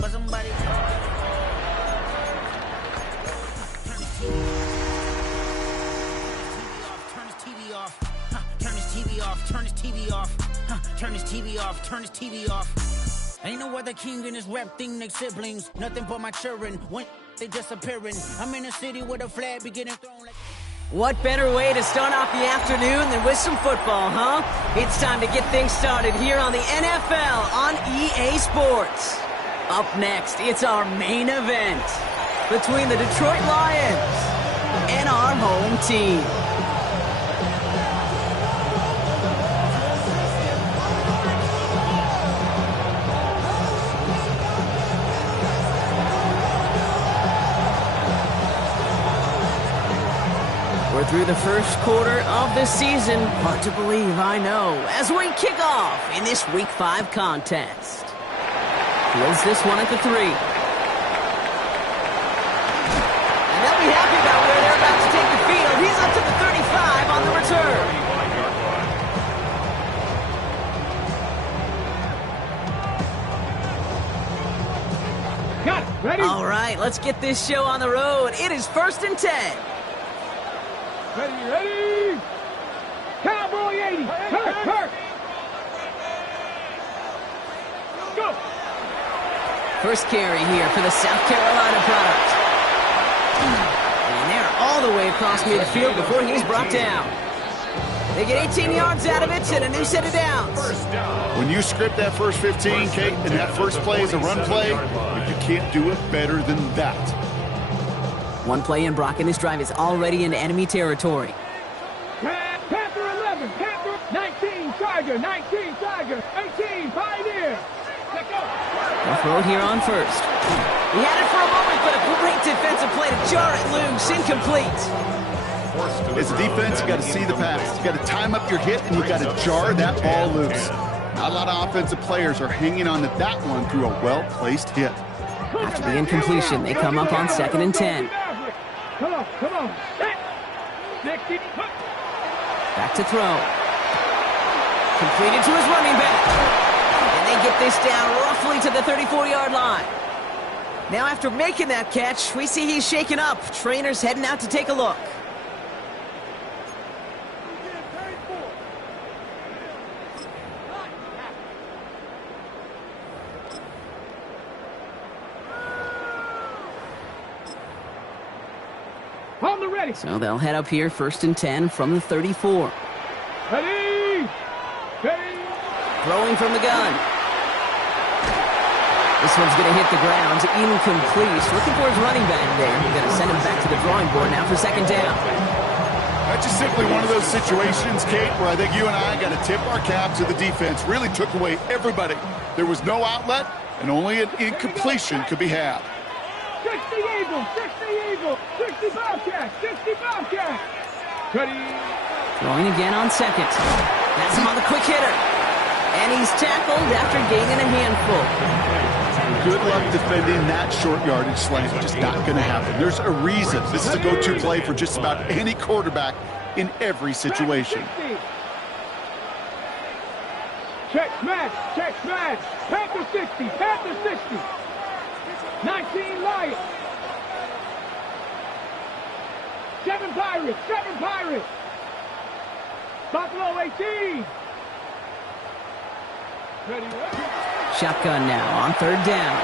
but somebody turn his TV off. Turn his TV off. Turn his TV off. Turn his TV off. Turn his TV off. Ain't no other king in this rap thing, they siblings. Nothing but my children. When they disappearing. I'm in a city where the flag be getting thrown like. What better way to start off the afternoon than with some football, huh? It's time to get things started here on the NFL on EA Sports. Up next, it's our main event between the Detroit Lions and our home team. We're through the first quarter of the season. Hard to believe, I know, as we kick off in this Week 5 contest. Fields this one at the 3. And they'll be happy about where they're about to take the field. He's up to the 35 on the return. Got it. Ready? All right, let's get this show on the road. It is 1st and 10. Ready? Cowboy 80. Hurt. Go. First carry here for the South Carolina product. And they're all the way across midfield before he's brought down. They get 18 yards out of it and a new set of downs. When you script that first 15, Kate, and that first play is a run play, you can't do it better than that. One play in, Brock, and his drive is already into enemy territory. Panther 11, Panther 19, Tiger, 19, Tiger, 18, Pioneer. Let's go. They'll throw here on first. He had it for a moment, but a great defensive play to jar it loose. Incomplete. As a defense, you got to see the pass. You got to time up your hit, and you got to jar that ball loose. Not a lot of offensive players are hanging on to that one through a well-placed hit. After the incompletion, they come up on 2nd and 10. Come on. 60. Back to throw. Completed to his running back. And they get this down roughly to the 34-yard line. Now after making that catch, we see he's shaken up. Trainer's heading out to take a look. On the ready. So they'll head up here 1st and 10 from the 34. Ready. Throwing from the gun. This one's going to hit the ground. Incomplete. Looking for his running back there. We're going to send him back to the drawing board now for 2nd down. That's just simply one of those situations, Kate, where I think you and I got to tip our cap to the defense. Really took away everybody. There was no outlet, and only an incompletion could be had. 60 Eagle, 60 Bobcat. Ready. Throwing again on 2nd. That's him on the quick hitter. And he's tackled after gaining a handful. Good luck defending that short yardage slant. Just not going to happen. There's a reason. This is a go-to play for just about any quarterback in every situation. Check smash. Panther 60. 19 Lions. 7 Pirates. Buffalo 18. Ready. Shotgun now on 3rd down.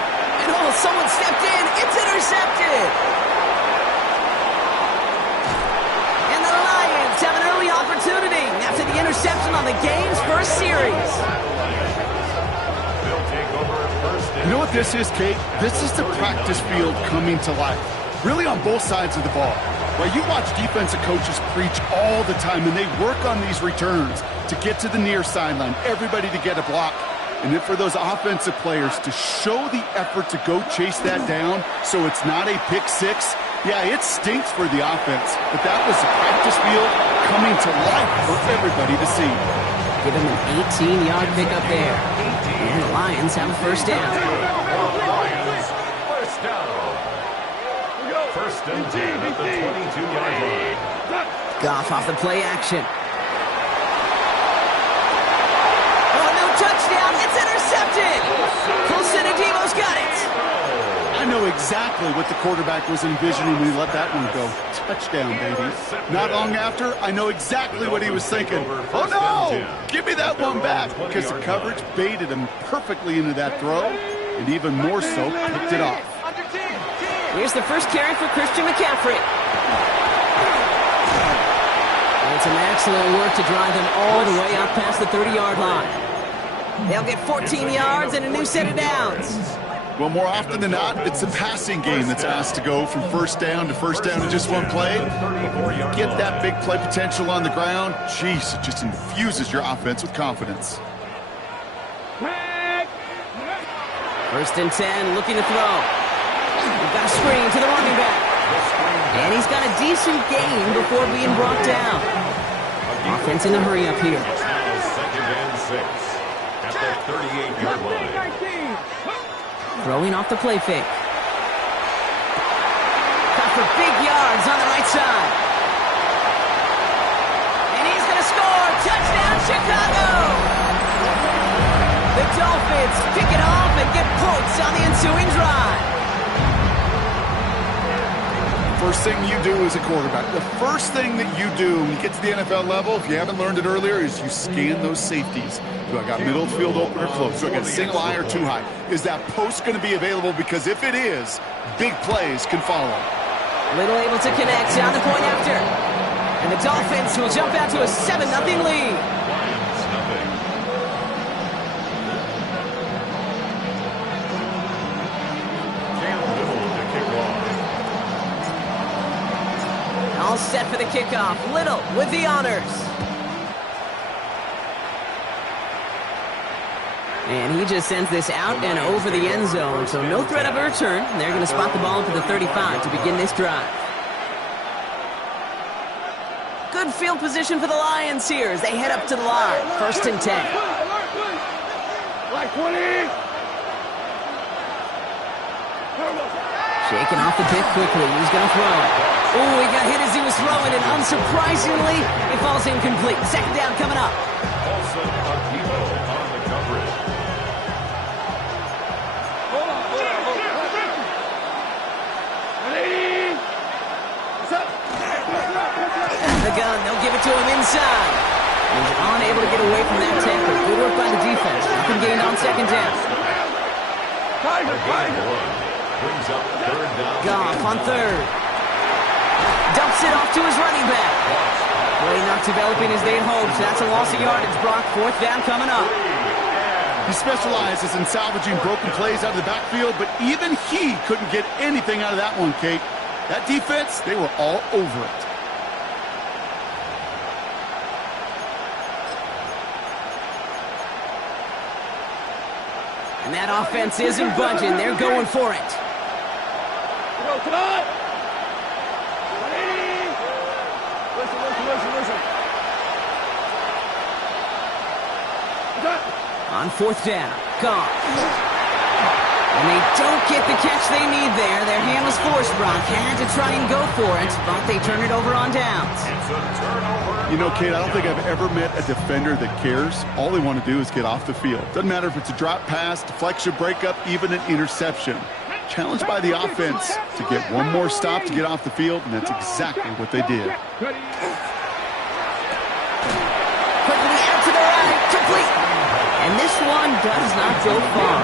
And someone stepped in. It's intercepted. And the Lions have an early opportunity after the interception on the game's first series. You know what this is, Kate? This is the practice field coming to life. Really on both sides of the ball. Right, you watch defensive coaches preach all the time, and they work on these returns to get to the near sideline, everybody to get a block. And then for those offensive players to show the effort to go chase that down so it's not a pick six, yeah, it stinks for the offense. But that was the practice field coming to life for everybody to see. Give him an 18-yard pickup there. And the Lions have a 1st down. First and 10 at the 22-yard line. Goff off the play action. Oh, no touchdown. It's intercepted. Colson Adebo's got it. know exactly what the quarterback was envisioning when he let that one go. Touchdown, baby. Not long after, I know exactly what he was thinking. Oh, no! Give me that one back, because the coverage baited him perfectly into that throw, and even more so, picked it off. Here's the first carry for Christian McCaffrey. And some excellent work to drive them all the way up past the 30-yard line. They'll get 14 yards and a new set of downs. Well, more often than not, it's the passing game that's asked to go from first down in just one play. Get that big play potential on the ground. Jeez, it just infuses your offense with confidence. First and 10, looking to throw. We've got a screen to the running back. And he's got a decent gain before being brought down. Offense in a hurry up here. Second and 6 at the 38-yard line. Throwing off the play fake. Got for big yards on the right side. And he's going to score. Touchdown, Chicago! The Dolphins pick it off and get points on the ensuing drive. First thing you do as a quarterback, the first thing that you do when you get to the NFL level, if you haven't learned it earlier, is you scan those safeties. Do I got middle field open or close? Do I got single high or too high? Is that post going to be available? Because if it is, big plays can follow. Little able to connect on the point after. And the Dolphins will jump out to a 7-0 lead. All set for the kickoff. Little with the honors. And he just sends this out and over the end zone, so no threat of a return. They're going to spot the ball to the 35 to begin this drive. Good field position for the Lions here as they head up to the line. First and 10. Shaking off the pick quickly. He's going to throw. Oh, he got hit as he was throwing, and unsurprisingly, it falls incomplete. Second down coming up. Also, Akibo on the coverage. The gun, they'll give it to him inside. He's unable to get away from that tackle. Good work by the defense. Nothing gained on second down. Brings up third down. Goff on third. Dumps it off to his running back. Play not developing as they'd hoped. That's a loss of yardage. Brock, fourth down coming up. He specializes in salvaging broken plays out of the backfield, but even he couldn't get anything out of that one, Kate. That defense, they were all over it. And that offense isn't budging. They're going for it. Come on! Listen. On fourth down, Goff. And they don't get the catch they need there. Their hand was forced, Brock. Had to try and go for it, but they turn it over on downs. You know, Kate, I don't think I've ever met a defender that cares. All they want to do is get off the field. Doesn't matter if it's a drop pass, deflection, breakup, even an interception. Challenged by the offense to get one more stop to get off the field, and that's exactly what they did. Quickly out to the right, complete. And this one does not go far.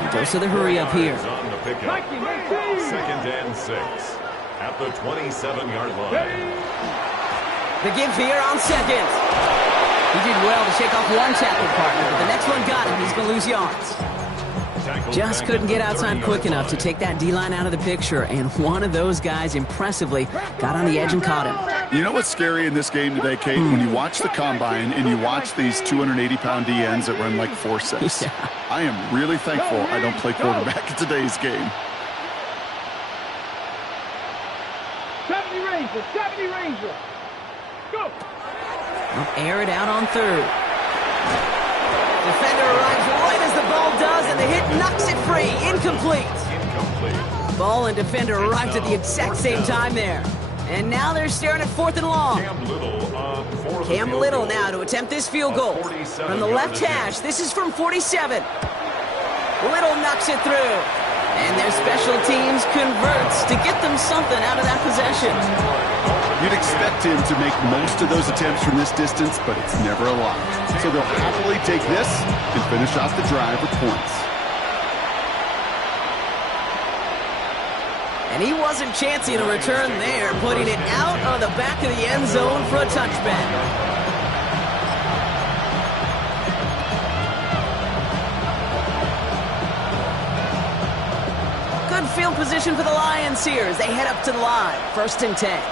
And dose of the hurry up here. On the pickup. Second and 6 at the 27-yard line. The give here on second. He did well to shake off one tackle partner, but the next one got him. He's going to lose yards. Just couldn't get outside quick enough to take that D-line out of the picture, and one of those guys impressively got on the edge and caught him. You know what's scary in this game today, Kate? When you watch the combine and you watch these 280-pound DNs that run like 4.6. Yeah. I am really thankful I don't play quarterback in today's game. 70 Ranger. Go. Well, air it out on third. Defender arrives right as the ball does, and the hit knocks it free. Incomplete. Ball and defender arrived at the exact same time there. And now they're staring at fourth and long. Cam Little now to attempt this field goal. From the left hash, this is from 47. Little knocks it through. And their special teams converts to get them something out of that possession. You'd expect him to make most of those attempts from this distance, but it's never a lot. So they'll happily take this and finish off the drive with points. And he wasn't chancing a return there, putting it out of the back of the end zone for a touchback. Good field position for the Lions here as they head up to the line. 1st and 10.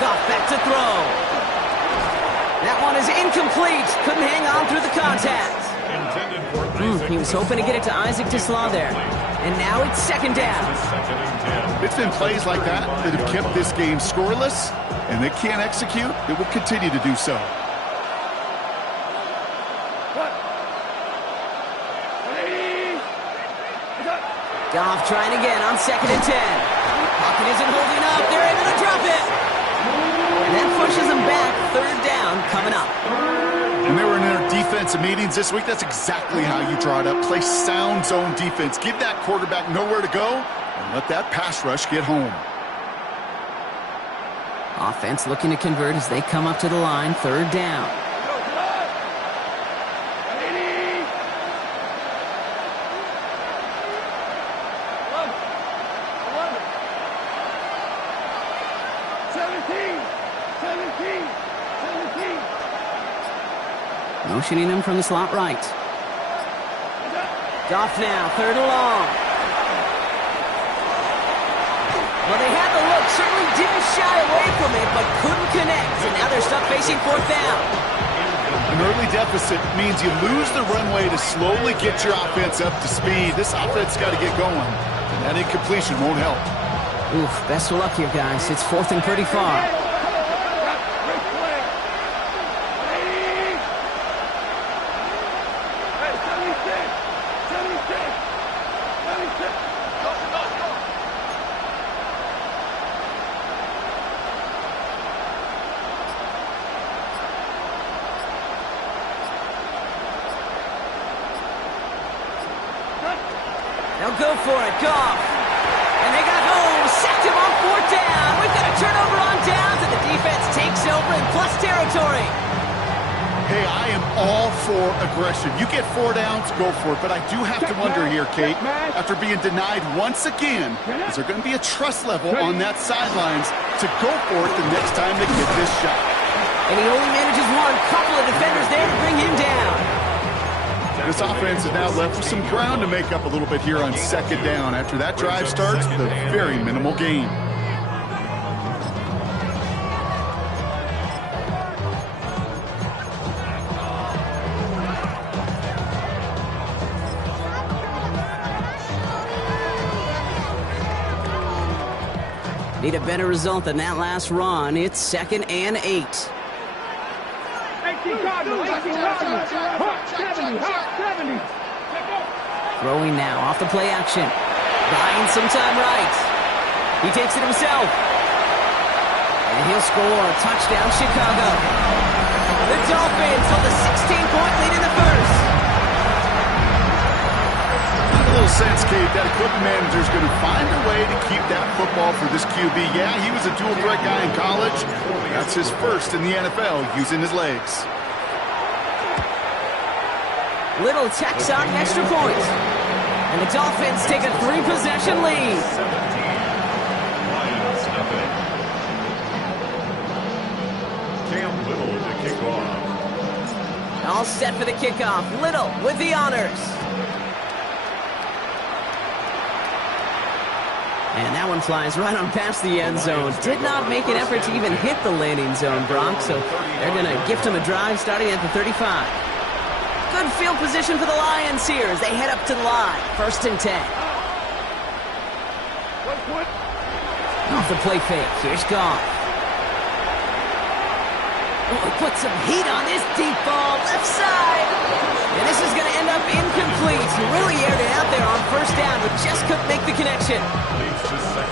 Goff back to throw. That one is incomplete. Couldn't hang on through the contact. He was hoping to get it to Isaac Tisla there. And now it's 2nd down. It's been plays like that that have kept this game scoreless, and they can't execute. It will continue to do so. Goff trying again on 2nd and 10. Pocket isn't holding up. They're able to drop it. And that pushes them back. 3rd down coming up. When they were in their defensive meetings this week, that's exactly how you draw it up. Play sound zone defense. Give that quarterback nowhere to go and let that pass rush get home. Offense looking to convert as they come up to the line. 3rd down. Motioning him from the slot right. Goff now, 3rd and long. Well, they had the look, certainly didn't shy away from it, but couldn't connect. And now they're stuck facing 4th down. An early deficit means you lose the runway to slowly get your offense up to speed. This offense got to get going, and that incompletion won't help. Oof, best of luck here, guys. It's 4th and pretty far. They'll go for it, Goff. And they got home, sacked him on 4th down. We've got a turnover on downs, and the defense takes over in plus territory. Hey, I am all for aggression. You get 4 downs, go for it. But I do have to wonder here, Kate, after being denied once again, is there going to be a trust level on that sidelines to go for it the next time they get this shot? And he only manages one. Couple of defenders there to bring him down. This offense is now left with some ground to make up a little bit here on 2nd down. After that drive starts with a very minimal gain. Need a better result than that last run. It's 2nd and 8. 18 Cardinals, 18 Cardinals, Hawk 70, Hawk 70. Throwing now off the play action. Buying some time right. He takes it himself. And he'll score. Touchdown, Chicago. The Dolphins hold a 16-point lead in the first. A little sense, Kate, that equipment manager is going to find a way to keep that football for this QB. Yeah, he was a dual threat guy in college. That's his first in the NFL, using his legs. Little tacks on an extra point. And the Dolphins take a 3-possession lead. Cam Little to kick off. All set for the kickoff. Little with the honors. And that one flies right on past the end zone. Did not make an effort to even hit the landing zone, Brock. So they're going to gift him a drive starting at the 35. Good field position for the Lions here as they head up to the line. 1st and 10. Off the play fake. Here's Goff. Oh, put some heat on this deep ball, left side. And this is going to end up incomplete. He really aired it out there on first down, but just couldn't make the connection.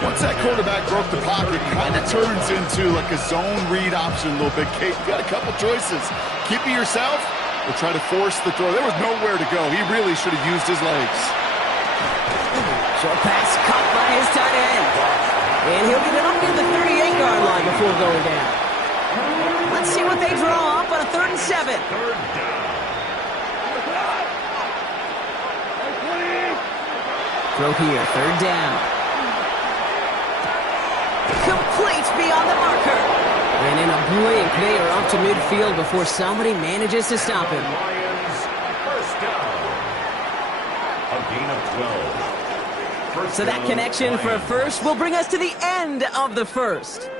Once that quarterback broke the pocket, it kind of turns into like a zone read option a little bit. Kate, you got a couple choices. Keep it yourself or try to force the throw. There was nowhere to go. He really should have used his legs. Short pass caught by his tight end. And he'll get it up near the 38-yard line before going down. Let's see what they draw up on a 3rd and 7. Throw here, 3rd down. Complete beyond the marker. And in a blink, they are up to midfield before somebody manages to stop him. Lions, first down. A gain of 12. First So that down, connection for a Lions. first will bring us to the end of the first.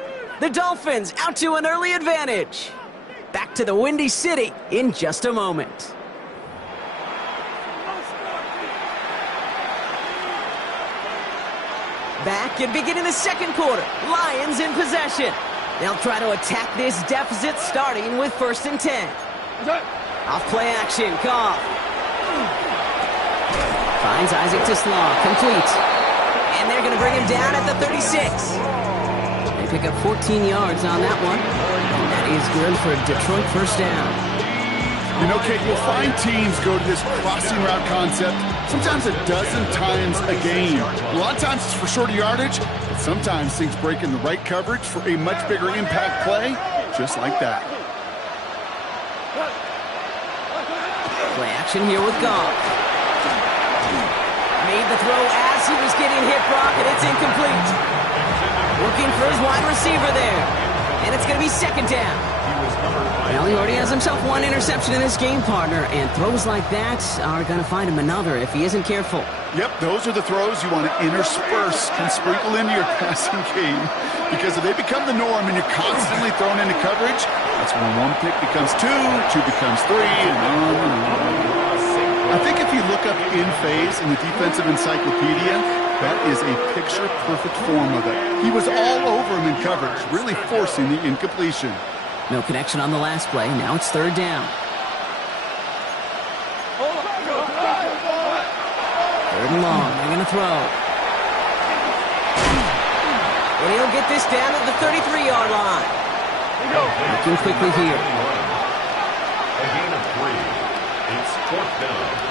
The Dolphins out to an early advantage. Back to the Windy City in just a moment. Back and beginning the second quarter. Lions in possession. They'll try to attack this deficit starting with 1st and 10. Off play action, Goff. Finds Isaac to Slaw, complete. And they're going to bring him down at the 36. They pick up 14 yards on that one. And that is good for a Detroit first down. You know, Kate, you'll find teams go to this crossing route concept sometimes a dozen times a game. A lot of times it's for shorter yardage, but sometimes things break in the right coverage for a much bigger impact play, just like that. Play action here with Goff. Made the throw as he was getting hit, Brock, and it's incomplete. Looking for his wide receiver there. And it's going to be 2nd down. Well, he already has himself one interception in this game, partner, and throws like that are going to find him another if he isn't careful. Yep, those are the throws you want to intersperse and sprinkle into your passing game, because if they become the norm and you're constantly thrown into coverage, that's when 1 pick becomes 2, 2 becomes 3, and on and on. I think if you look up in phase in the defensive encyclopedia, that is a picture-perfect form of it. He was all over him in coverage, really forcing the incompletion. No connection on the last play. Now it's 3rd down. 3rd and long. They're going to throw. And he'll get this down at the 33-yard line. Looking quickly here. A gain of 3. It's 4th down.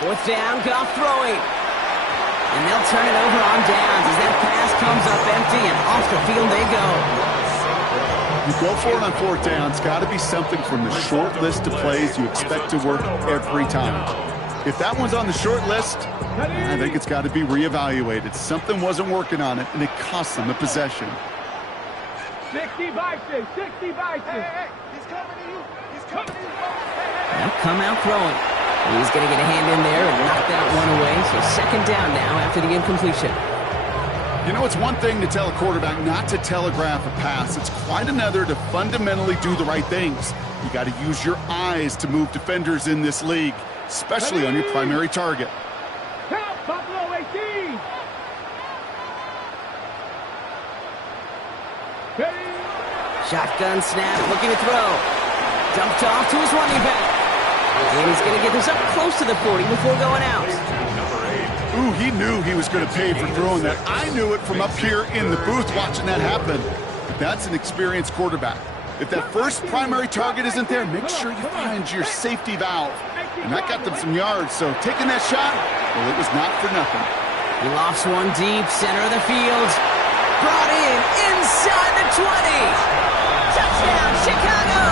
Fourth down, Goff throwing. And they'll turn it over on downs as that pass comes up empty and off the field they go. You go for it on 4th down. It's got to be something from the short list of plays you expect to work every time. If that one's on the short list, I think it's got to be reevaluated. Something wasn't working on it, and it cost them a possession. 60 by 6, 60 by 6. Hey, he's coming to you. He's coming to you. They'll come out throwing. He's going to get a hand in there and knock that one away. So 2nd down now after the incompletion. You know, it's one thing to tell a quarterback not to telegraph a pass. It's quite another to fundamentally do the right things. You got to use your eyes to move defenders in this league, especially on your primary target. Count, Buffalo 18. Ready? Shotgun snap, looking to throw. Dumped off to his running back. And he's going to get this up close to the 40 before going out. Ooh, he knew he was going to pay for throwing that. I knew it from up here in the booth watching that happen. But that's an experienced quarterback. If that first primary target isn't there, make sure you find your safety valve. And that got them some yards, so taking that shot, well, it was not for nothing. He lofts one deep, center of the field. Brought in, inside the 20. Touchdown, Chicago!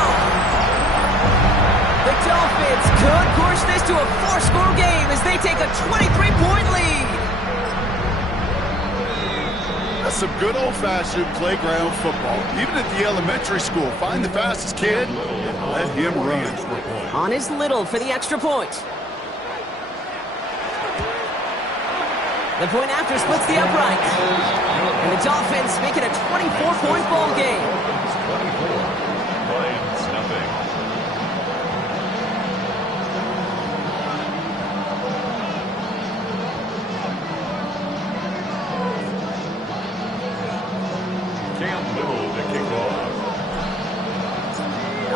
The Dolphins could push this to a 4-score game as they take a 23-point lead. That's some good old-fashioned playground football. Even at the elementary school, find the fastest kid and let him run. On is Little for the extra point. The point after splits the upright. And the Dolphins make it a 24-point ball game. 24. Lions nothing.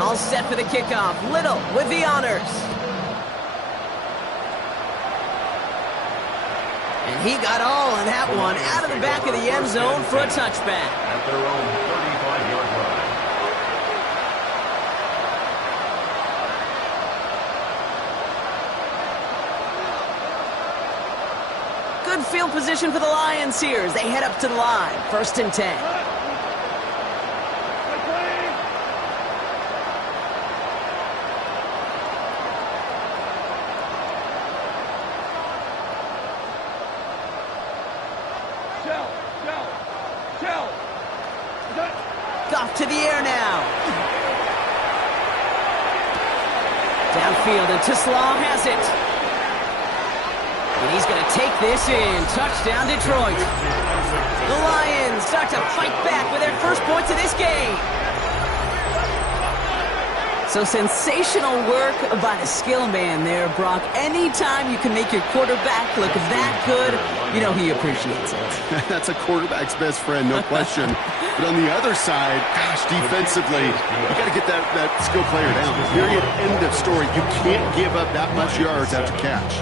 All set for the kickoff. Little with the honors. And he got all on that one out of the back of the end zone for a touchback. At their own 35-yard line. Good field position for the Lions here as they head up to the line. 1st and 10. Off to the air now. Downfield, and Tisslaw has it. And he's going to take this in. Touchdown, Detroit. The Lions start to fight back with their first points of this game. So sensational work by the skill man there, Brock. Anytime you can make your quarterback look that good, you know he appreciates it. That's a quarterback's best friend, no question. But on the other side, gosh, defensively, you got to get that skill player down. Period, end of story. You can't give up that much yards after catch.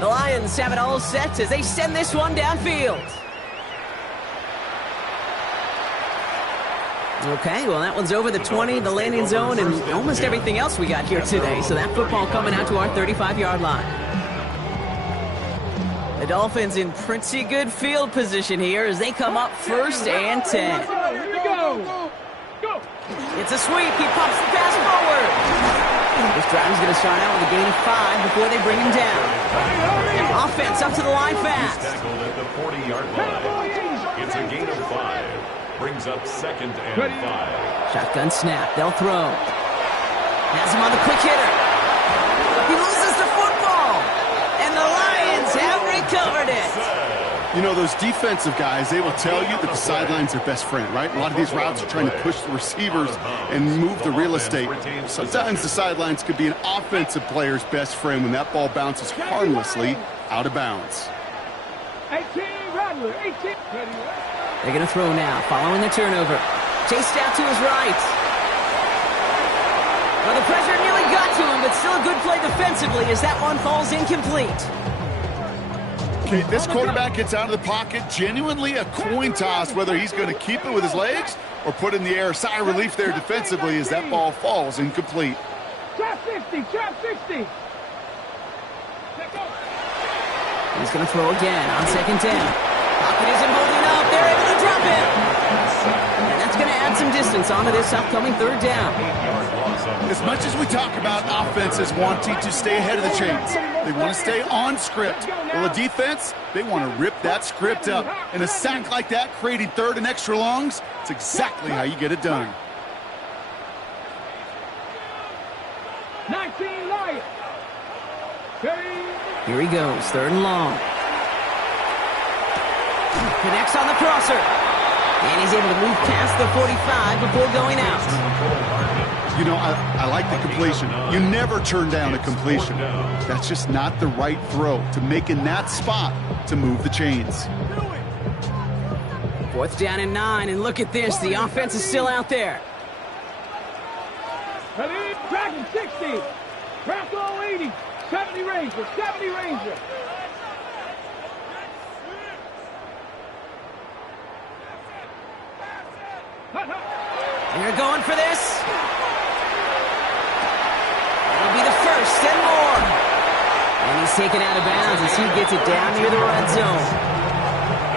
The Lions have it all set as they send this one downfield. Okay, well, that one's over the 20, the landing zone, and almost everything else we got here today. So that football coming out to our 35-yard line. The Dolphins in pretty good field position here as they come up 1st and 10. Here we go. Go. It's a sweep. He pops the pass forward. This drive is going to start out with a gain of 5 before they bring him down. Offense up to the line fast. Tackled at the 40-yard line. It's a gain of 5. Brings up 2nd and 5. Shotgun snap. They'll throw. Has him on the quick hitter. He loses the football. And the Lions have recovered it. You know, those defensive guys, they will tell you that the sideline's their best friend, right? A lot of these routes are trying to push the receivers and move the real estate. Sometimes the sidelines could be an offensive player's best friend when that ball bounces harmlessly out of bounds. 18, Rattler, 18. They're going to throw now, following the turnover. Chased out to his right. Well, the pressure nearly got to him, but still a good play defensively as that one falls incomplete. Okay, this quarterback gets out of the pocket, genuinely a coin toss whether he's going to keep it with his legs or put it in the air. Sigh of relief there defensively as that ball falls incomplete. Trap 60, trap 60. He's going to throw again on 2nd down. Pocket isn't holding up. They're able to drop him. And that's going to add some distance onto this upcoming 3rd down. As much as we talk about offenses wanting to stay ahead of the chains, they want to stay on script. Well, the defense, they want to rip that script up. And a sack like that, creating 3rd and extra longs, it's exactly how you get it done. 19 Lions. Here he goes, 3rd and long. Connects on the crosser. And he's able to move past the 45 before going out. You know, I like the completion. You never turn down a completion. That's just not the right throw to make in that spot to move the chains. 4th down and 9, and look at this. The offense is still out there. Dragon 60. Bronco 80. 70 Ranger. 70 Ranger. They're going for this. It'll be the 1st and more. And he's taken out of bounds as he gets it down near the red zone.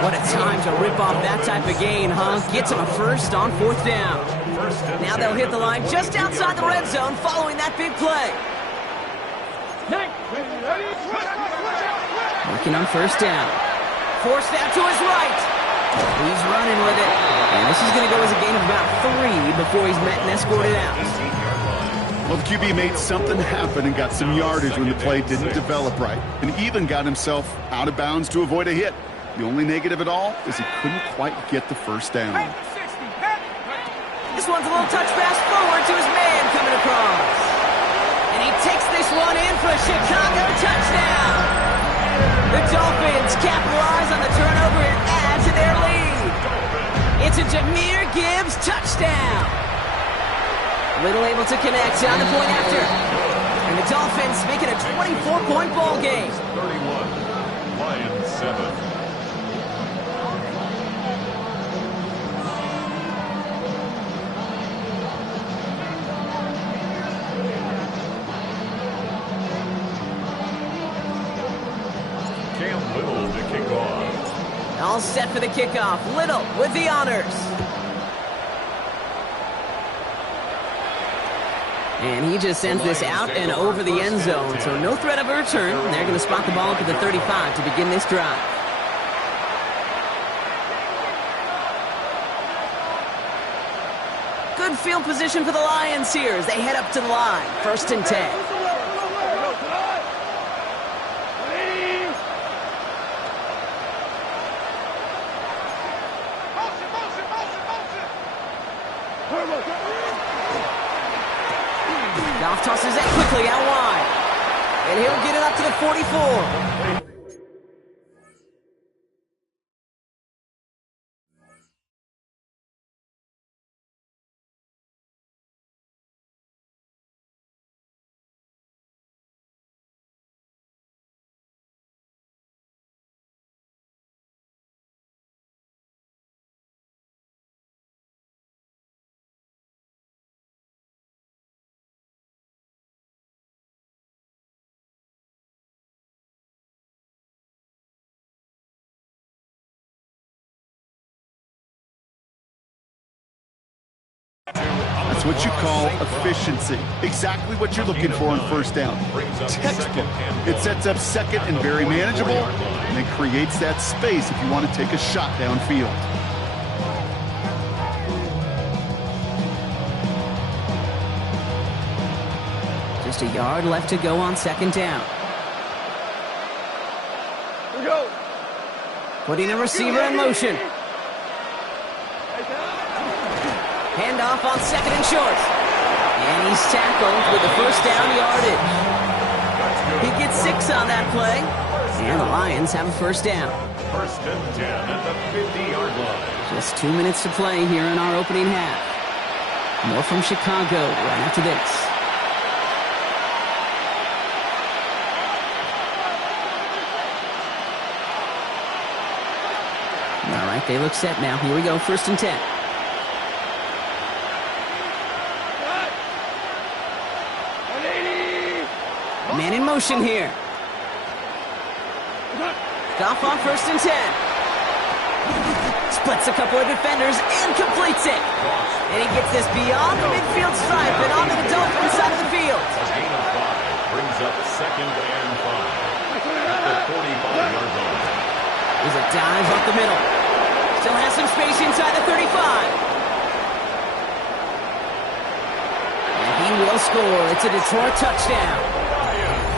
What a time to rip off that type of gain, huh? Gets him a 1st on 4th down. Now they'll hit the line just outside the red zone following that big play. Working on 1st down. Forced out to his right. He's running with it. And this is going to go as a gain of about 3 before he's met and escorted out. Well, the QB made something happen and got some yardage when the play didn't develop right. And even got himself out of bounds to avoid a hit. The only negative at all is he couldn't quite get the 1st down. This one's a little touch pass forward to his man coming across. And he takes this one in for a Chicago touchdown. The Dolphins capitalize on the turnover and add to their lead. It's a Jahmyr Gibbs, touchdown. Little able to connect on the point after. And the Dolphins make it a 24-point ball game. 31, Lions 7. Little to kick off. All set for the kickoff. Little with the honors. And he just sends this out and over the end zone, so no threat of a return. They're going to spot the ball up at the 35 to begin this drive. Good field position for the Lions here as they head up to the line. 1st and 10. Goff tosses that quickly out wide. And he'll get it up to the 44. That's what you call efficiency. Exactly what you're looking for on 1st down. Textbook. It sets up 2nd and very manageable, and it creates that space if you want to take a shot downfield. Just a yard left to go on 2nd down. Here we go. Putting a receiver in motion. Handoff on 2nd and short. And he's tackled with the 1st down yardage. He gets 6 on that play. And the Lions have a 1st down. 1st and 10 at the 50-yard line. Just 2 minutes to play here in our opening half. More from Chicago right after this. All right, they look set now. Here we go, 1st and 10. Man in motion here. Goff on 1st and 10. Splits a couple of defenders and completes it. And he gets this beyond the midfield stripe and onto the Dolphins side of the field. A gain of 5 brings up 2nd and 5 at the 45-yard line. There's a dive up the middle. Still has some space inside the 35. And he will score. It's a Detroit touchdown.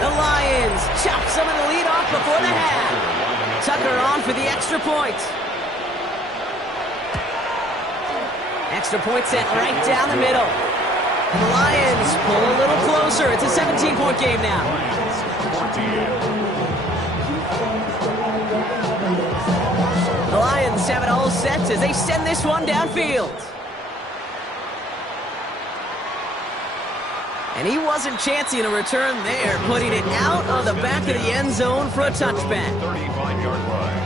The Lions chop some of the lead off before the half. Tucker on for the extra point. Extra point sent right down the middle. And the Lions pull a little closer. It's a 17-point game now. The Lions have it all set as they send this one downfield. And he wasn't chancing a return there, putting it out of the back of the end zone for a touchback. 35-yard line.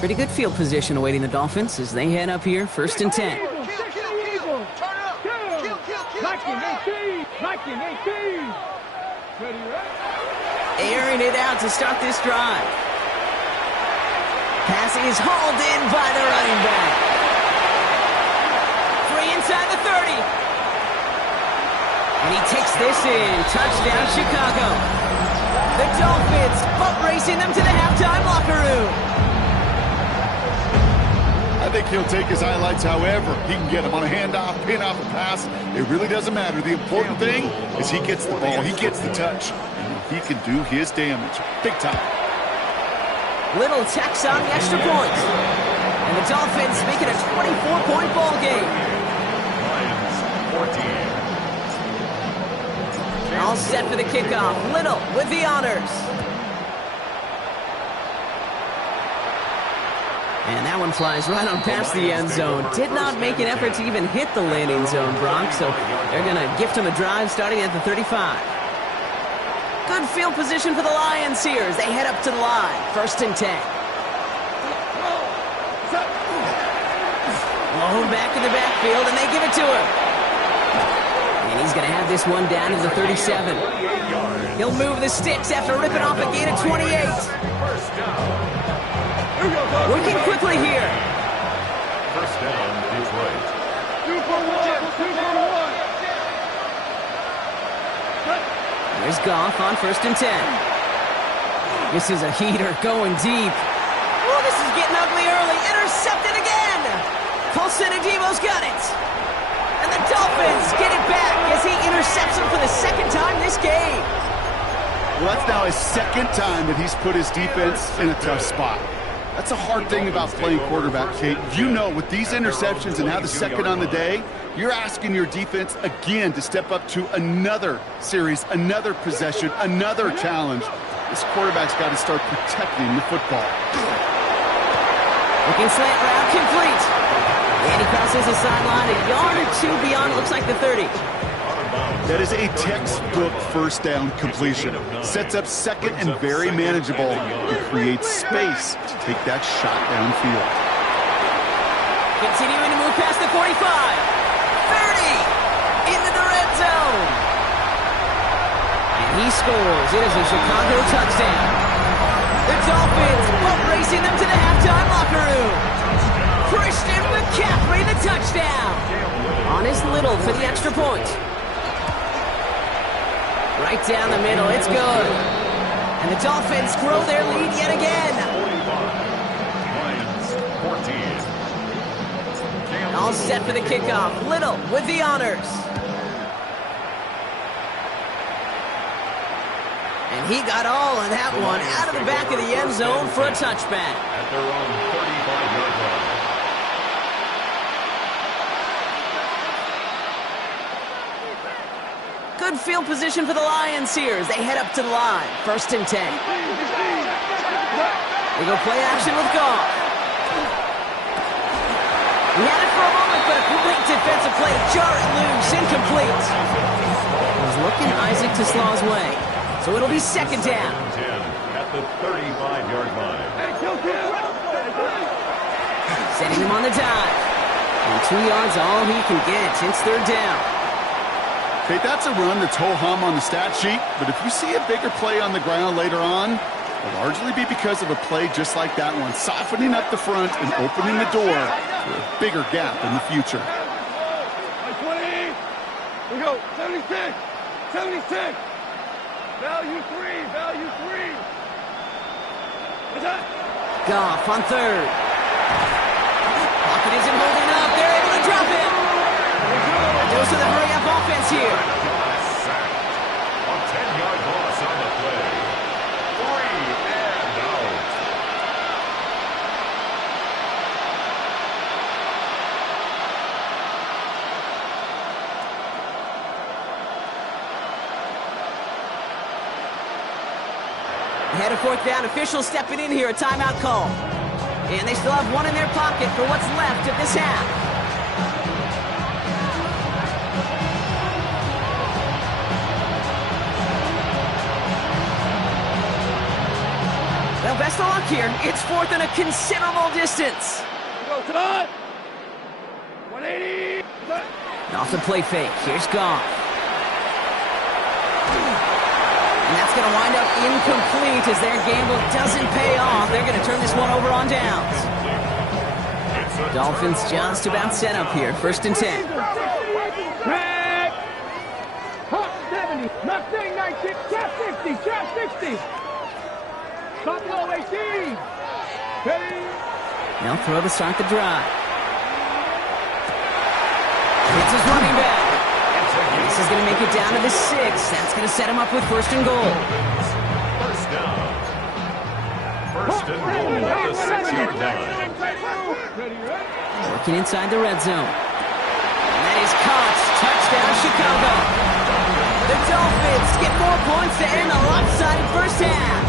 Pretty good field position awaiting the Dolphins as they head up here, 1st and 10. Airing it out to start this drive. Pass is hauled in by the running back. Free inside the 30. And he takes this in. Touchdown, Chicago. The Dolphins boat racing them to the halftime locker room. I think he'll take his highlights however he can get them on a handoff, pin off a pass. It really doesn't matter. The important thing is he gets the ball, he gets the touch, and he can do his damage. Big time. Little tacks on the extra point. And the Dolphins make it a 24-point ball game. Lions 14. All set for the kickoff. Little with the honors. And that one flies right on past the end zone. Did not make an effort to even hit the landing zone, Brock, so they're going to gift him a drive starting at the 35. Good field position for the Lions here as they head up to the line. 1st and 10. Blown back in the backfield, and they give it to him. And he's going to have this one down to the 37. He'll move the sticks after ripping off a gain of 28. Working quickly here. 1st down, Detroit. 2 for 1. There's Goff on 1st and 10. This is a heater going deep. Oh, this is getting ugly early. Intercepted again. Paulson Adebo's got it. And the Dolphins get it back as he intercepts him for the 2nd time this game. Well, that's now his 2nd time that he's put his defense in a tough spot. That's a hard thing about playing quarterback, Kate. You know, with these interceptions and now the 2nd on the day, you're asking your defense again to step up to another series, another possession, another challenge. This quarterback's got to start protecting the football. Looking slant route, complete. And he crosses the sideline a yard or 2 beyond, it looks like the 30. That is a textbook 1st down completion. Sets up 2nd and very manageable and creates space to take that shot downfield. Continuing to move past the 45. 30 into the red zone. And he scores. It is a Chicago touchdown. The Dolphins boat racing them to the halftime locker room. Christian McCaffrey, the touchdown. On his Little for the extra point. Right down the middle, it's good. And the Dolphins grow their lead yet again. Lions, 14. All set for the kickoff. Little with the honors. And he got all of that one out of the back of the end zone for a touchback. At their own 35-yard line. Good field position for the Lions here as they head up to the line. 1st and 10. They go play action with Goff. He had it for a moment, but a complete defensive play. Jar it loose, incomplete. He's looking Isaac to Slaw's way. So it'll be 2nd down. 10 at the 35-yard line. Setting him on the dive. And 2 yards all he can get. It's 3rd down. Okay, that's a run that's ho-hum on the stat sheet, but if you see a bigger play on the ground later on, it'll largely be because of a play just like that one, softening up the front and opening the door for a bigger gap in the future. 20. We go. 76. 76. Value 3. Value 3. What's that? Goff on 3rd. Pocket isn't holding up. They're able to drop him. Goes to the hurry-up offense here. Sacked. A 10-yard loss on the play. 3 and out. Ahead of 4th down, officials stepping in here, a timeout call. And they still have one in their pocket for what's left of this half. Well, best of luck here. It's 4th and a considerable distance. Go, Todd. 180. Off the play fake. Here's Goff. And that's going to wind up incomplete as their gamble doesn't pay off. They're going to turn this one over on downs. Dolphins just about set up here. 1st and 10. Back. Hawk 70. Mustang 19. Trap 60. Trap 60. Buffalo 18. Ready. They'll throw to start the drive. It's his running back. This is going to make it down to the 6. That's going to set him up with 1st and goal. 1st down. 1st and goal at the 6-yard line. Working inside the red zone. And that is caught. Touchdown, Chicago. The Dolphins get 4 points to end the lopsided first half.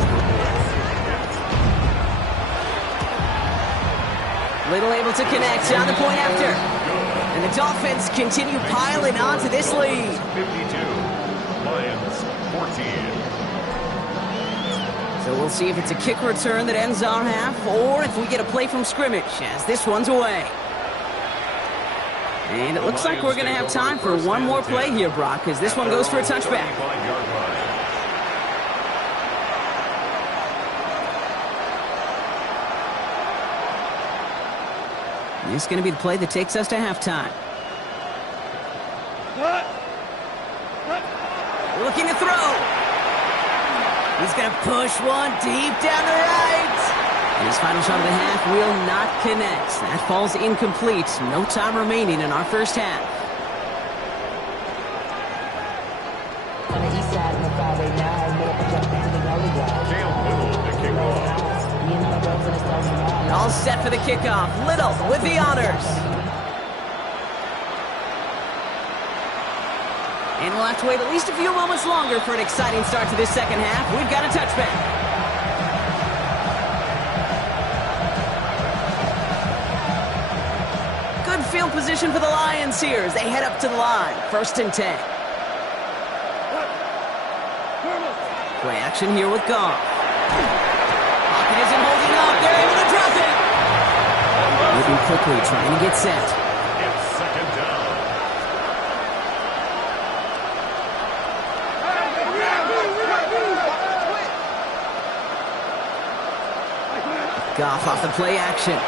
Little able to connect on the point after. And the Dolphins continue piling onto this lead. 52, Lions 14. So we'll see if it's a kick return that ends our half, or if we get a play from scrimmage, as this one's away. And it looks like we're going to have time for one more play here, Brock, because this one goes for a touchback. This is going to be the play that takes us to halftime. Looking to throw. He's going to push one deep down the right. And his final shot of the half will not connect. That falls incomplete. No time remaining in our first half. On the east side of the 589, middle projected to the gully wall. All set for the kickoff. Little with the honors. And we'll have to wait at least a few moments longer for an exciting start to this second half. We've got a touchback. Good field position for the Lions here as they head up to the line. 1st and 10. Play action here with Goff. Pocket isn't holding up. They're able to drop it. Moving quickly, trying to get set. It's second down. Goff off the play action.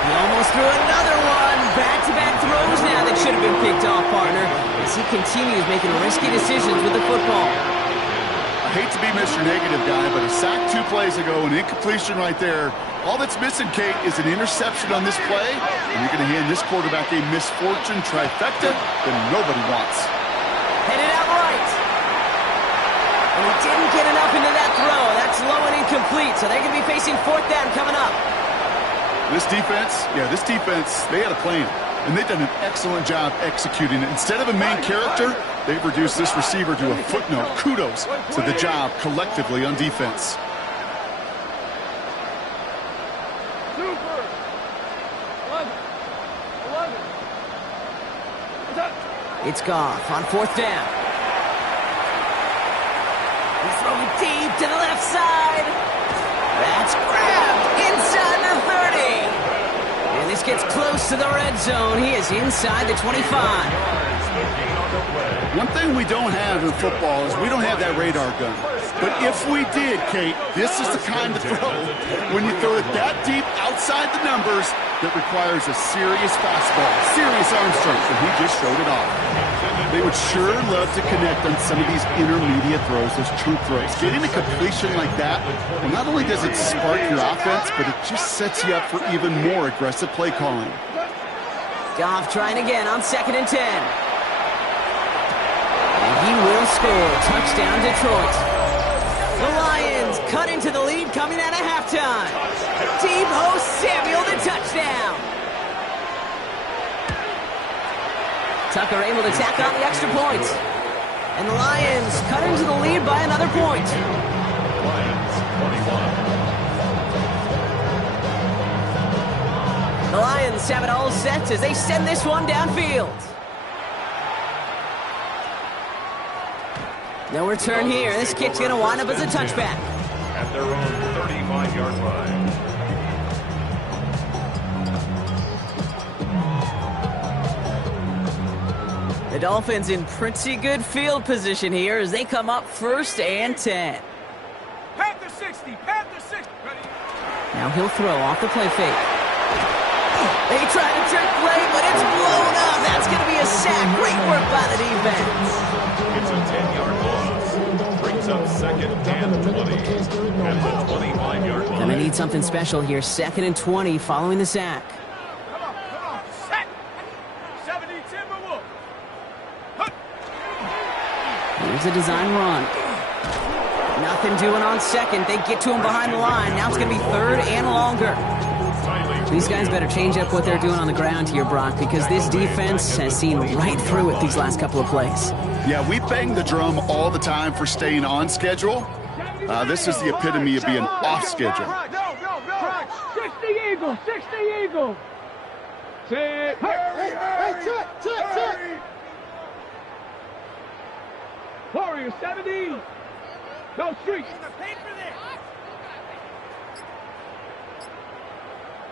He almost threw another one. Back-to-back throws now that should have been picked off, partner, as he continues making risky decisions with the football. I hate to be Mr. Negative guy, but a sack 2 plays ago, an incompletion right there. All that's missing, Kate, is an interception on this play, and you're going to hand this quarterback a misfortune trifecta that nobody wants. Headed out right. And he didn't get enough into that throw. That's low and incomplete, so they're going to be facing 4th down coming up. This defense, they had a plan, and they've done an excellent job executing it. Instead of a main character, they've reduced this receiver to a footnote. Kudos to the job collectively on defense. It's Goff on 4th down. He's throwing deep to the left side. That's grabbed inside the 30. And this gets close to the red zone. He is inside the 25. One thing we don't have in football is we don't have that radar gun. But if we did, Kate, this is the kind of throw when you throw it that deep outside the numbers that requires a serious fastball, serious arm strength, and he just showed it off. They would sure love to connect on some of these intermediate throws, those chunk throws. Getting a completion like that, well, not only does it spark your offense, but it just sets you up for even more aggressive play calling. Goff trying again on 2nd and 10. And he will score. Touchdown, Detroit. The Lions cut into the lead coming out of halftime. Deebo Samuel, the touchdown. Tucker able to tack on the extra point. And the Lions cut into the lead by another point. Lions 21. The Lions have it all set as they send this one downfield. No return here. This kick's going to wind up as a touchback. At their own 35-yard line. The Dolphins in pretty good field position here as they come up 1st and 10. Panther 60, Panther 60. Now he'll throw off the play fake. They try to trick play, but it's blown up. That's going to be a sack. Great work by the defense. It's a 10-yard loss. Brings up 2nd and 20 at the 25-yard line. Gonna need something special here. 2nd and 20 following the sack. Come on, set. 70 Timberwolves. Here's a design run. Nothing doing on 2nd. They get to him behind the line. Now it's going to be 3rd and longer. Tightly These guys better change up what they're doing on the ground here, Brock, because this defense has seen right through it these last couple of plays. Yeah, we bang the drum all the time for staying on schedule. This is the epitome of being off schedule. 60 Eagles, 60 Eagles. Sit. Sit. Warriors 70. Go street.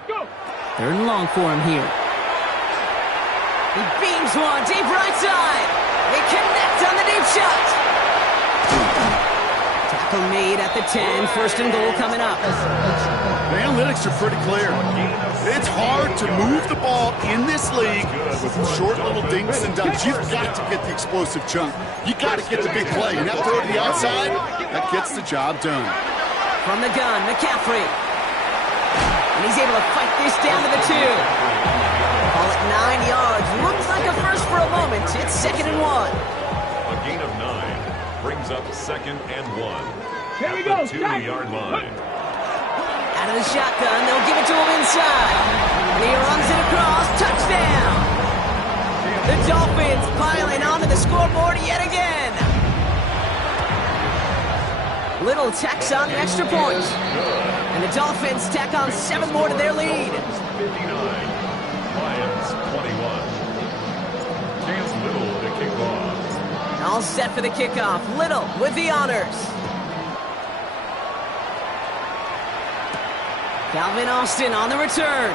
Go. Third and long for him here. He beams one deep right side. They connect on the deep shot. Tackle made at the 10. First and goal coming up. The analytics are pretty clear. It's hard to move the ball in this league with short little dinks and dunks. You've got to get the explosive chunk. You got to get the big play. And that throw to the outside, that gets the job done. From the gun, McCaffrey. And he's able to fight this down to the 2. Call it 9 yards. Looks like a first for a moment. It's 2nd and 1. A gain of 9 brings up 2nd and 1. Here we At go. the 2-yard line. Out of the shotgun, they'll give it to him inside. And he runs it across. Touchdown. The Dolphins piling onto the scoreboard yet again. Little tacks on the extra point. And the Dolphins tack on 7 more to their lead. 59. Lions 21. James Little to kick off. All set for the kickoff. Little with the honors. Calvin Austin on the return.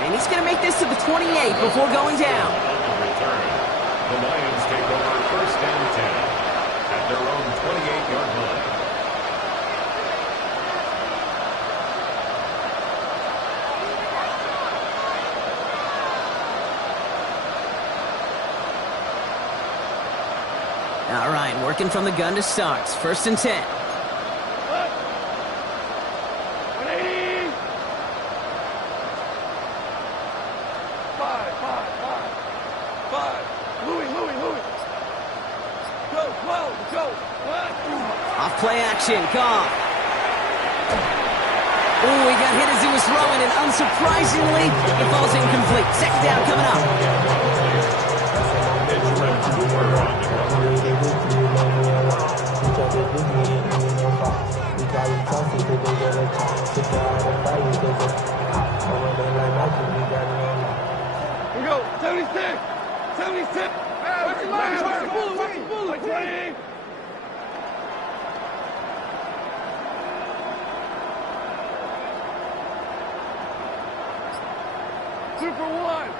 And he's going to make this to the 28 before going down. On the return, the Lions take over 1st and 10 at their own 28-yard line. All right, working from the gun to start. 1st and 10. 180. 5. Louis. Go, 12, go. Off play action, Goff. Ooh, he got hit as he was throwing, and unsurprisingly, it falls incomplete. 2nd down coming up. Here we go. 76. Watch the bullet. 20. Super 1.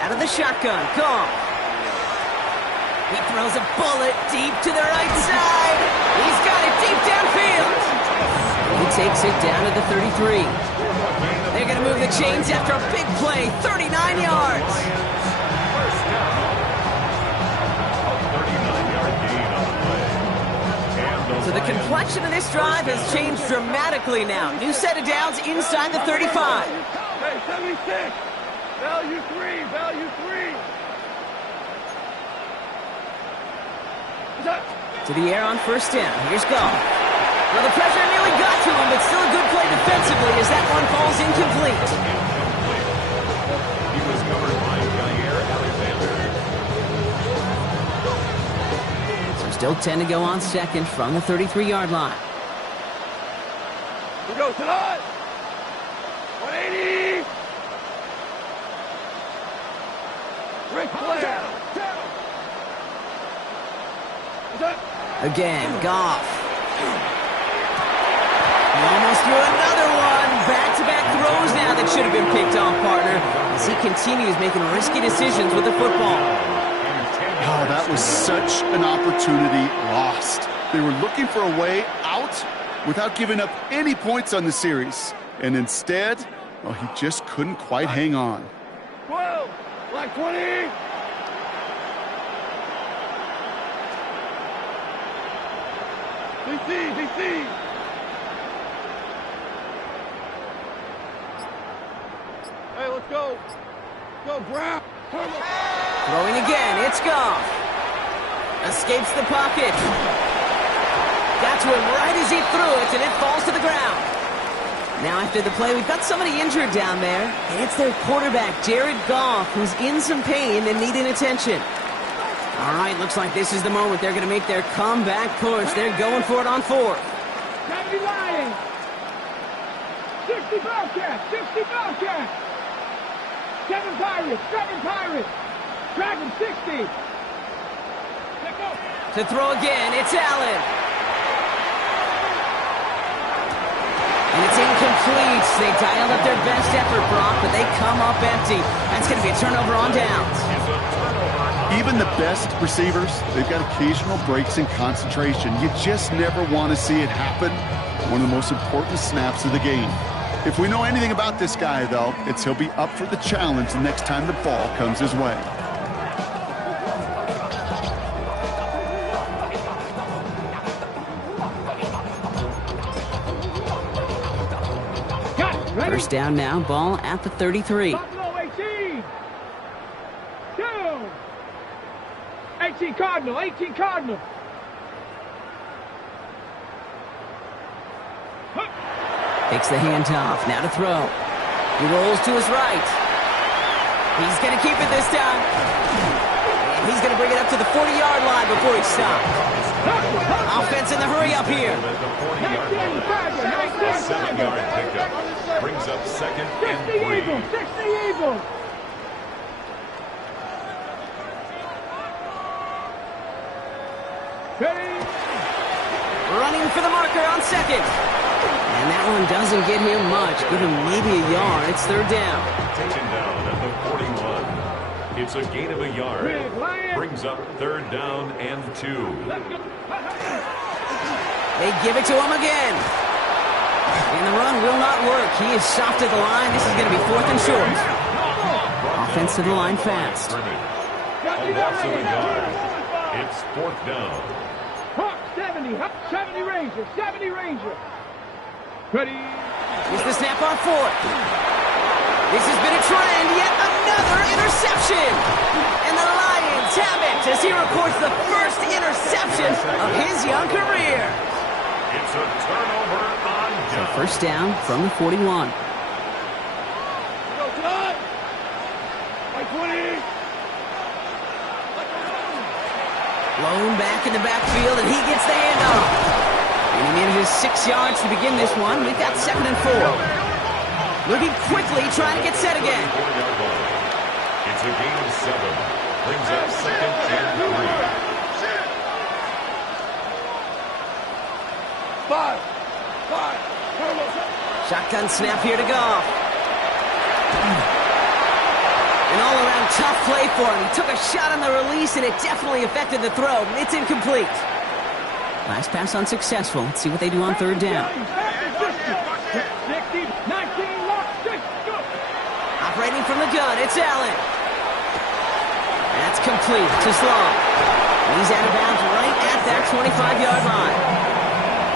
Out of the shotgun, Goff. He throws a bullet deep to the right side. He's got it deep downfield. He takes it down to the 33. They're going to move the chains after a big play, 39 yards. First down. A 39-yard gain on the play. And So the complexion of this drive has changed dramatically now. New set of downs inside the 35. Hey, 76. Value 3. To the air on 1st down. Here's Goff. Well, the pressure nearly got to him, but still a good play defensively as that one falls incomplete. He was covered by Jair Alexander. So still 10 to go on 2nd from the 33-yard line. We go tonight. 180. Rick Flair. Again, Goff. He almost threw another one. Back-to-back throws now that should have been picked off, partner, as he continues making risky decisions with the football. Oh, that was such an opportunity lost. They were looking for a way out without giving up any points on the series. And instead, well, he just couldn't quite hang on. 12. Black 20. DC. Hey, let's go. Go, Brown. Throwing again, it's Goff. Escapes the pocket. Got to him right as he threw it, and it falls to the ground. Now after the play, we've got somebody injured down there. And it's their quarterback, Jared Goff, who's in some pain and needing attention. All right, looks like this is the moment they're going to make their comeback push. They're going for it on fourth. 70 Lions. 60 Bobcats. 60 Bobcats. 7 Pirates. 7 Pirates. Dragon 60. Let go. To throw again, it's Allen. And it's incomplete. They dialed up their best effort, Brock, but they come up empty. That's going to be a turnover on downs. Even the best receivers, they've got occasional breaks in concentration. You just never want to see it happen. One of the most important snaps of the game. If we know anything about this guy, though, it's he'll be up for the challenge the next time the ball comes his way. First down now, ball at the 33. Buffalo 18. 2. 18 Cardinal. 18 Cardinal. Takes the handoff, now to throw. He rolls to his right. He's going to keep it this time. And he's going to bring it up to the 40-yard line before he stops. Offense in the hurry up here. 7-yard pickup. Brings up second and 3. 60 Eagles. Ready? Running for the marker on second. And that one doesn't get him much. Give him maybe a yard. It's third down. Taken down at the 41. It's a gain of a yard. Brings up third down and 2. They give it to him again. And the run will not work. He is soft at the line. This is going to be fourth and short. Offense to the line fast. A loss of a yard. It's fourth down. Hawk 70. 70 Rangers. 70 Rangers. Ready? Here's the snap on fourth. This has been a trend. Yet another interception. And the Lions have it as he records the first interception of his young career. It's a turnover on down. First down from the 41. Blown back in the backfield, and he gets the handoff. And he manages 6 yards to begin this one. We've got second and 4. Looking quickly, trying to get set again. It's a gain of 7. Brings up second and 3. Shotgun snap here to Goff. An all-around tough play for him. He took a shot on the release, and it definitely affected the throw. It's incomplete. Last pass unsuccessful. Let's see what they do on third down. 60, 19, lock, 6, go. Operating from the gun, it's Allen. That's complete to Sloan. He's out of bounds right at that 25-yard line.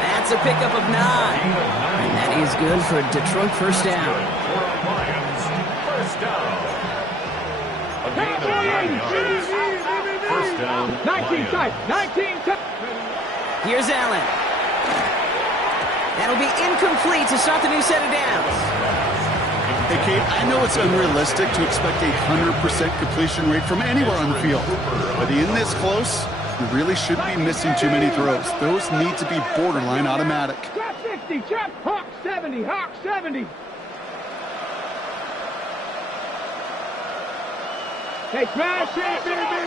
That's a pickup of 9. And that is good for Detroit first down. Lions first down. A gain of 9 yards. First down. 19 tight. 19 tight. Here's Allen. That'll be incomplete to start the new set of downs. Hey, Kate, I know it's unrealistic to expect a 100% completion rate from anywhere on the field. But in this close, you really shouldn't be missing too many throws. Those need to be borderline automatic. Trap 60. Trap. Hawk 70. Hawk 70. Hey, crash it, baby.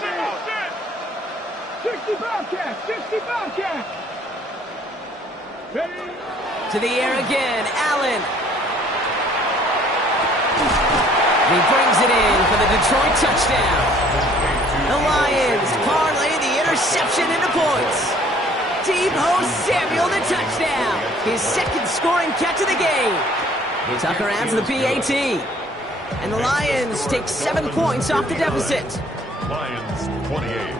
60 Bobcats. 60 Bobcats. Ready? To the air again, Allen. He brings it in for the Detroit touchdown. The Lions parlay the interception into points. Deebo Samuel the touchdown. His second scoring catch of the game. Tucker adds the PAT. And the Lions take 7 points off the deficit. Lions 28.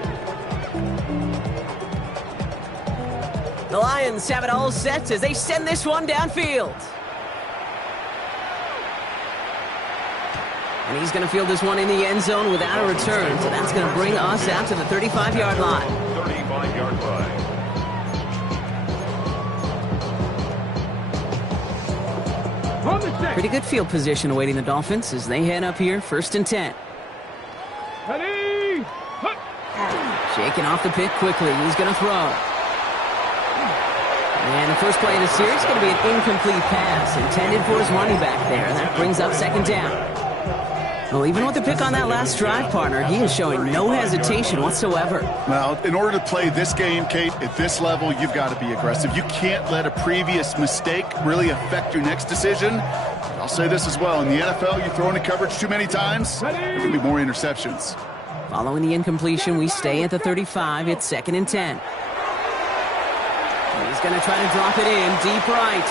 The Lions have it all set as they send this one downfield. And he's going to field this one in the end zone without a return. So that's going to bring us out to the 35-yard line. 35-yard line. Pretty good field position awaiting the Dolphins as they head up here, 1st and 10. Ready? Shaking off the pick quickly. He's going to throw. And the first play of the series is going to be an incomplete pass intended for his running back there. That brings up 2nd down. Well, even with the pick on that last drive, partner, he is showing no hesitation whatsoever. Well, in order to play this game, Kate, at this level, you've got to be aggressive. You can't let a previous mistake really affect your next decision. I'll say this as well. In the NFL, you throw into coverage too many times, there are going to be more interceptions. Following the incompletion, we stay at the 35. It's 2nd and 10. He's going to try to drop it in deep right.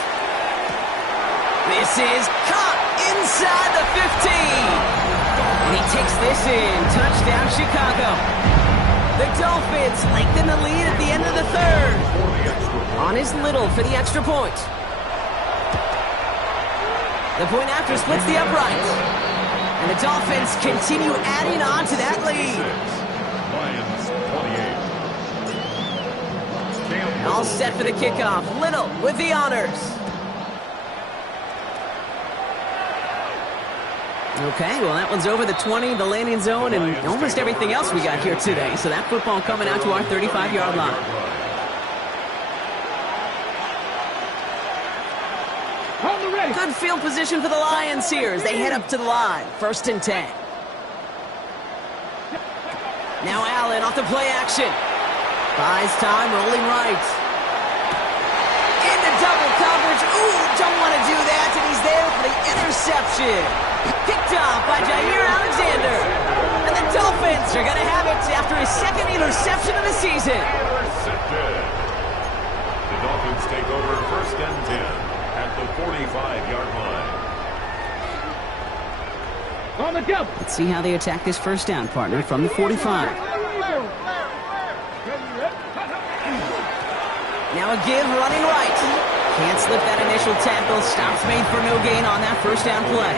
This is caught inside the 15. And he takes this in. Touchdown, Chicago. The Dolphins lengthen the lead at the end of the 3rd. On is Little for the extra point. The point after splits the upright. And the Dolphins continue adding on to that lead. Lions 28. All set for the kickoff. Little with the honors. Okay, well, that one's over the 20, the landing zone, and almost everything else we got here today. So that football coming out to our 35-yard line. Good field position for the Lions here as they head up to the line. 1st and 10. Now Allen off the play action. Buys time, rolling right. Into double coverage. Ooh, don't want to do that, and he's there for the interception. Picked off by Jair Alexander. And the Dolphins are going to have it after his 2nd interception of the season. Intercepted. The Dolphins take over 1st and 10 at the 45-yard line. On the jump. Let's see how they attack this 1st down, partner, from the 45. Now a give running right. Can't slip that initial tackle. Stops made for no gain on that 1st down play.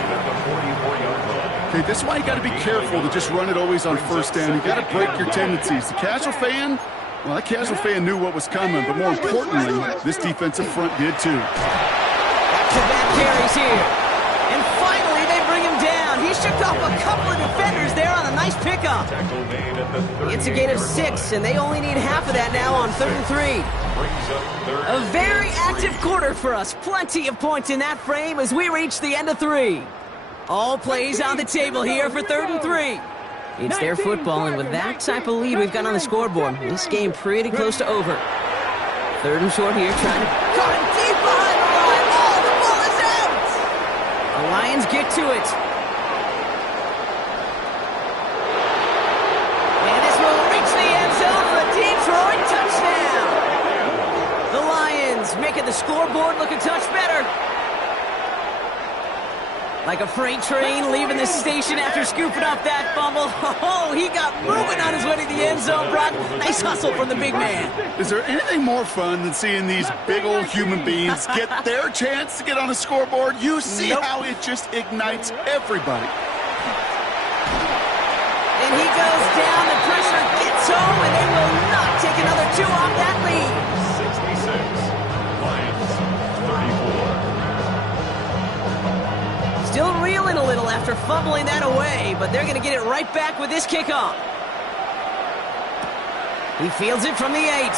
Okay, this is why you got to be careful to just run it always on 1st down. You got to break your tendencies. The casual fan, well, that casual fan knew what was coming, but more importantly, this defensive front did too. Back-to-back carries here. And finally, they bring him down. He shook off a couple of defenders there on a nice pickup. It's a gain of 6, and they only need half of that now on 3rd and 3. A very active quarter for us. Plenty of points in that frame as we reach the end of 3. All plays on the table here for 3rd and 3. It's their football, and with that type of lead we've got on the scoreboard, this game pretty close to over. 3rd and short here, trying to cut it deep behind the line. Oh, the ball is out! The Lions get to it. And this will reach the end zone for a Detroit touchdown. The Lions making the scoreboard look a touch better. Like a freight train leaving the station after scooping up that fumble. Oh, he got moving on his way to the end zone, Brock. Nice hustle from the big man. Is there anything more fun than seeing these big old human beings get their chance to get on a scoreboard? You see how it just ignites everybody. And he goes down, the pressure gets home, and they will not take another 2 off that lead. 66, Lions 34. Still reeling a little after fumbling that away, but they're going to get it right back with this kickoff. He fields it from the 8.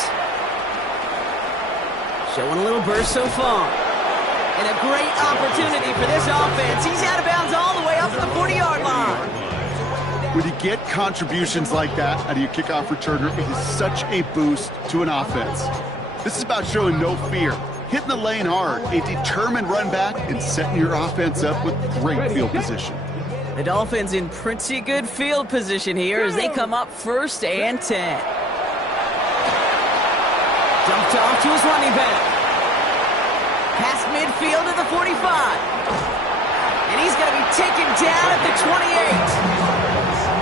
Showing a little burst so far. And a great opportunity for this offense. He's out of bounds all the way up to the 40-yard line. When you get contributions like that out of your kickoff returner, it is such a boost to an offense. This is about showing no fear, hitting the lane hard, a determined run back, and setting your offense up with great field position. The Dolphins in pretty good field position here as they come up 1st and 10. Dumped off to his running back. Past midfield to the 45. And he's going to be taken down at the 28.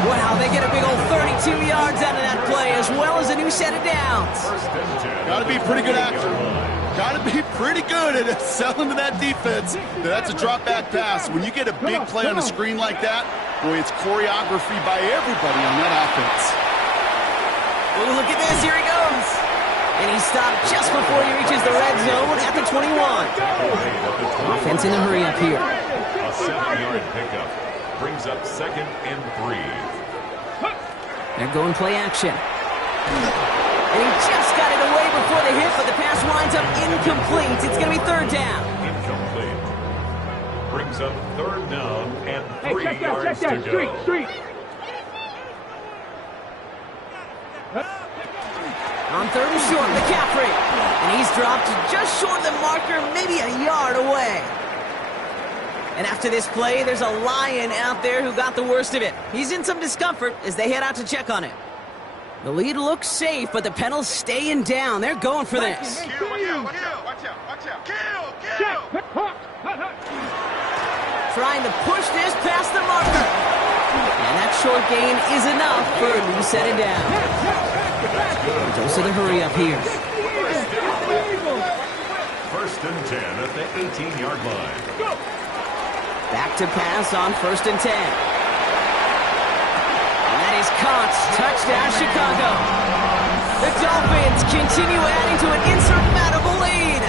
Wow, they get a big old 32 yards out of that play as well as a new set of downs. Got to be a pretty good actor. Got to be pretty good at selling to that defense. That's a drop back pass. When you get a big play on a screen like that, Boy, it's choreography by everybody on that offense. Oh, look at this. Here he goes. And he stopped just before he reaches the red zone at the 21. Offense in a hurry up here. A 7-yard pickup brings up 2nd and 3. They're going play action. And he just got it away before the hit, but the pass winds up incomplete. It's going to be 3rd down. Incomplete. Brings up 3rd down and 3 check yards that. to go. Street. On 3rd and short, McCaffrey. And he's dropped just short of the marker, maybe a yard away. And after this play, there's a Lion out there who got the worst of it. He's in some discomfort as they head out to check on it. The lead looks safe, but the Penals staying down. They're going for this. Watch out. Trying to push this past the marker. And that short gain is enough for a new set it down. Dose of the hurry up here. 1st and 10 at the 18-yard line. Back to pass on 1st and 10. And that is caught. Touchdown, Chicago. The Dolphins continue adding to an insurmountable lead.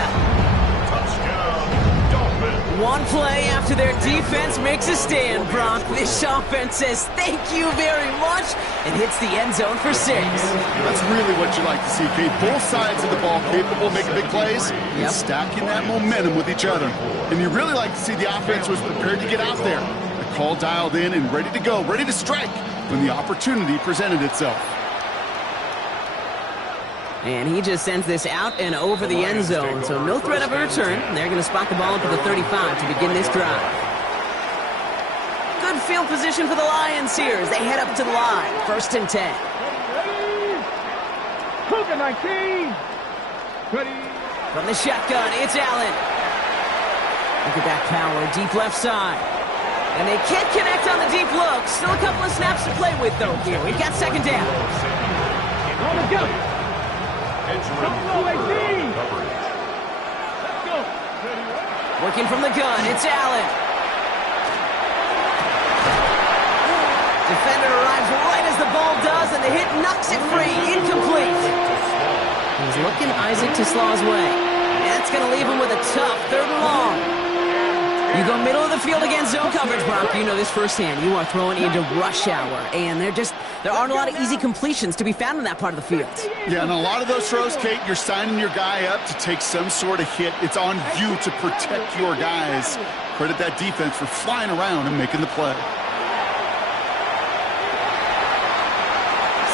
Touchdown, Dolphins. One play after their defense makes a stand, Brock. This offense says thank you very much and hits the end zone for 6. That's really what you like to see, Kate. Both sides of the ball capable of making big plays and stacking that momentum with each other. And you really like to see the offense was prepared to get out there. The call dialed in and ready to go, ready to strike when the opportunity presented itself. And he just sends this out and over the end zone, so no threat of a return. They're going to spot the ball up at the 35 to begin this drive. Good field position for the Lions here as they head up to the line. 1st and 10. Cougar 19. Ready. From the shotgun, it's Allen. Look at that power, deep left side. And they can't connect on the deep look. Still a couple of snaps to play with, though, here. We've got 2nd down. On the go. Working from the gun, it's Allen. Defender arrives right as the ball does, and the hit knocks it free. Incomplete. He's looking Isaac to Slaw's way. That's going to leave him with a tough 3rd and long. You go middle of the field against zone coverage, Brock. You know this firsthand. You are throwing into rush hour, and there aren't a lot of easy completions to be found in that part of the field. Yeah, and a lot of those throws, Kate, you're signing your guy up to take some sort of hit. It's on you to protect your guys. Credit that defense for flying around and making the play.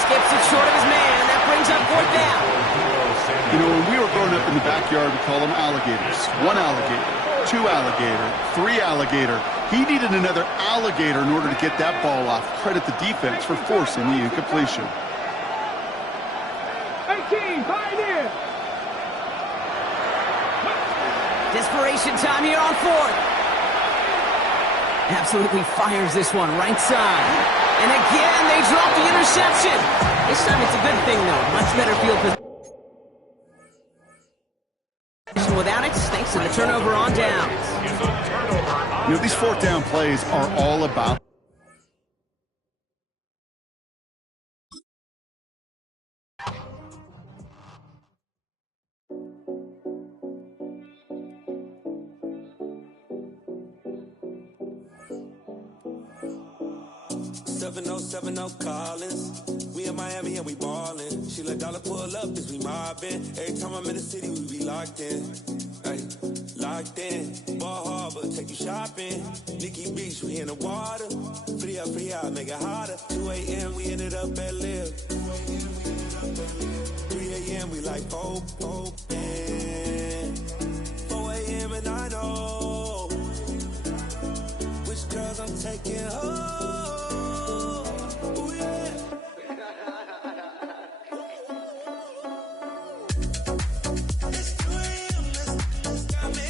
Skips it short of his man. That brings up 4th down. You know, when we were growing up in the backyard, we call them alligators. 1 alligator, 2 alligator, 3 alligator. He needed another alligator in order to get that ball off. Credit the defense for forcing the incompletion. 18, Pioneer. Desperation time here on 4th. Absolutely fires this one right side. And again, they drop the interception. This time it's a good thing, though. Much better field position without it, thanks to the turnover on downs. You know, these 4th down plays are all about Collins. We in Miami and we ballin'. She let dollar pull up as we mobbin'. Every time I'm in the city, we be locked in. Ay, locked in. Ball Harbor, take you shopping. Nikki Beach, we in the water. Free up, make it hotter. 2 a.m. we ended up at Live. 3 a.m. we like Pope. 4 a.m. and I know which girls I'm taking home.